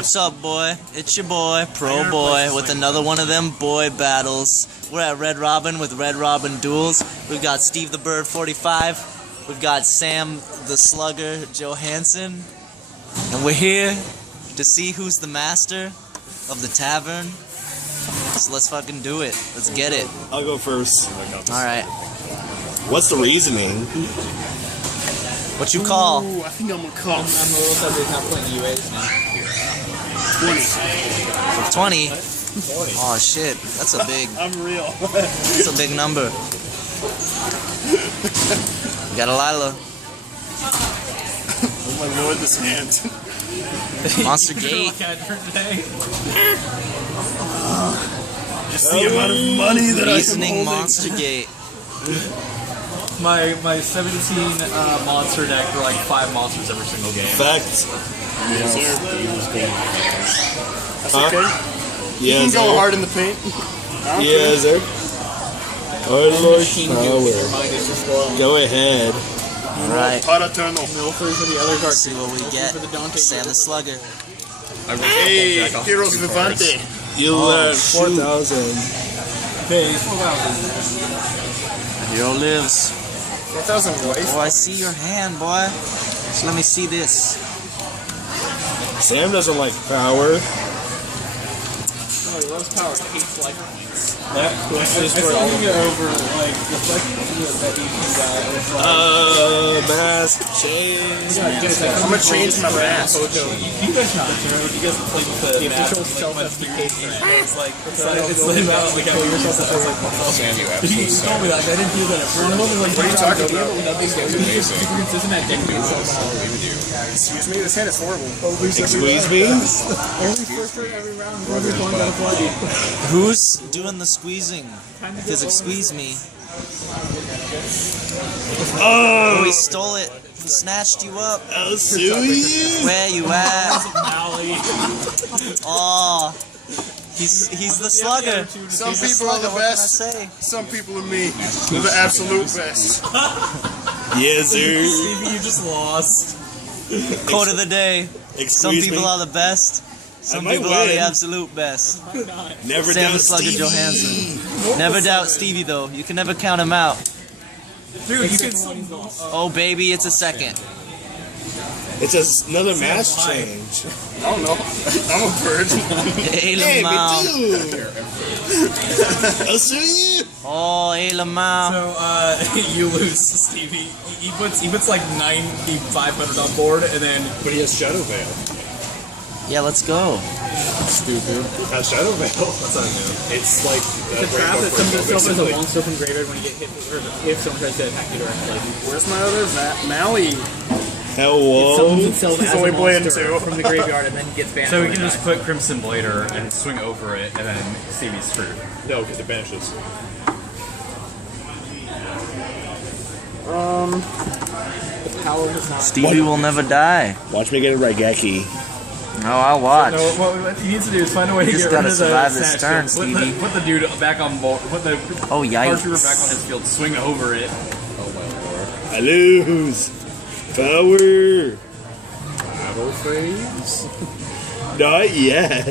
What's up, boy? It's your boy, Pro Boy, with another one of them boy battles. We're at Red Robin with Red Robin Duels. We've got Steve the Bird 45. We've got Sam the Slugger Johansson. And we're here to see who's the master of the tavern. So let's fucking do it. Let's get it. I'll go first. Alright. What's the reasoning? What you call? Ooh, I think I'm gonna call. I'm a little sad he's not playing UAs now. 20? Oh shit, that's a big... I'm real. That's a big number. We got a Lila. Oh my lord, this hand. Monster Gate. Just the amount of money that Reasoning I'm Monster Gate. My 17 monster deck for like 5 monsters every single game. Fact. Yes, sir. That's okay. You can go hard in the paint. Yes, sir. Our Lord Power. Go ahead. Alright. Let's See what we get. Sam the Slugger. Hey, Heroes Vivante. You learn 4,000. Hey, 4,000. Hero lives. 4,000 white. Oh, I see your hand, boy. So let me see this. Sam doesn't like power. Oh, he loves power. He hates life points. That is where all of it over, like, the second that he Mask change. I'm gonna change my mask. You guys know, you guys played with the mask, it's like about like how yourself I was like, he told me that, I didn't do that at first. What are you talking about? Super consistent at deck builds. Excuse me, this hand is horrible. Squeeze me? Only first for every round, every one gotta play. Who's doing the squeezing? Because it squeezed me. Oh, he stole it. He snatched you up. I'll sue you. Where you at? Oh, he's the slugger. Some He's the people are slugger. the What can I best. say? Some people are me. They're the absolute best. Yes, sir. Stevie, you just lost. Quote of the day. Some Excuse people me. are the best. Some might people are the win. absolute best. Never Sam the doubt Slugger Stevie. Johansson. Never doubt Stevie though. You can never count him out. Dude, you can Oh baby, it's a second. It's just another mask change. I don't know. I'm a bird. Hey, Hey, me Lamau. too. I'll sue you. Oh, hey, Lamau. So, you lose, Stevie. He puts like 9,500 on board, and then... But he has Shadow Veil. Yeah, let's go. Stupid. Has Shadow Veil. What's that do? It's like The trap that summons itself as a monster from graveyard when you get hit, or if someone tries to attack you directly. Where's my other Maui? Hello. Summons itself He's as only a playing monster 2. from the graveyard and then gets banned. So we can just put Crimson Blader and swing over it, and then Stevie's screwed. No, because it banishes. The power does not... Stevie will never die. Watch me get a Raigeki. No, I'll watch. No, what he needs to do is find a way to just get gotta rid of the survive this snatch turn, shield. Stevie. Put the dude back on board. Put the Oh, yikes. Archer back on his field. Swing over it. I lose. Power. Battle phase? Not yet.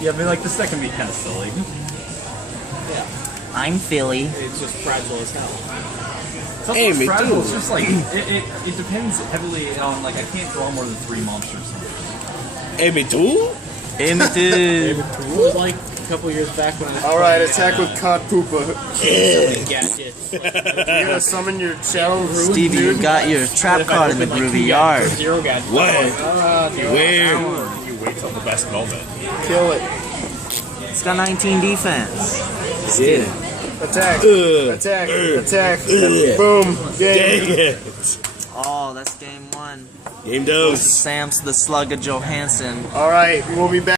Yeah, but like this deck can be kind of silly. I'm Philly. It's just fragile as hell. It's not Hey, so me fragile. too. It's just like it depends heavily on like I can't draw more than 3 monsters. Hey, me too? Hey, me too. It was like a couple years back when I was Alright, attack with Cod Poopa. playing gadgets. You gotta summon your Shadow Ruin, Stevie, dude. you got your trap card in the groovy yard. 0 gadgets. What? Dude. Where? You wait till the best moment. Kill it. It's got 19 defense. Yeah. Attack. Attack. Attack. Ugh. Boom. Dang Game. it. Oh, that's game 1. Game dose. Sam's the Slugger Johansson. Alright, we'll be back.